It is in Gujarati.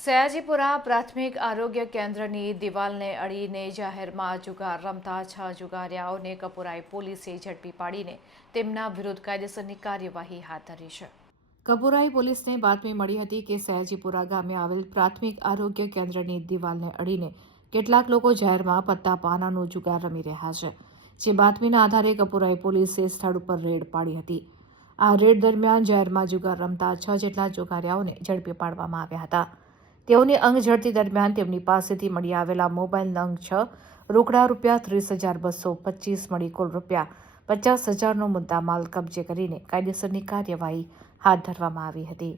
સયાજીપુરા પ્રાથમિક આરોગ્ય કેન્દ્રની દિવાલને અડીને જાહેરમાં જુગાર રમતા 6 જુગારિયાઓને કપુરાઈ પોલીસે ઝડપી પાડીને તેમના વિરુદ્ધ કાયદેસરની કાર્યવાહી હાથ ધરી છે. કપુરાઈ પોલીસને બાતમી મળી હતી કે સયાજીપુરા ગામે આવેલ પ્રાથમિક આરોગ્ય કેન્દ્રની દિવાલને અડીને કેટલાક લોકો જાહેરમાં પત્તા પાનાનો જુગાર રમી રહ્યા છે. જે બાતમીના આધારે કપુરાઈ પોલીસે સ્થળ ઉપર રેડ પાડી હતી. આ રેડ દરમિયાન જાહેરમાં જુગાર રમતા 6 જેટલા જુગારિયાઓને ઝડપી પાડવામાં આવ્યા હતા. તેઓની અંગ ઝડપી દરમિયાન તેમની પાસેથી મળી આવેલા મોબાઈલ નંગ 6, રોકડા ₹30,225 મળી કુલ ₹50,000નો મુદ્દામાલ કબજે કરીને કાયદેસરની કાર્યવાહી હાથ ધરવામાં આવી હતી.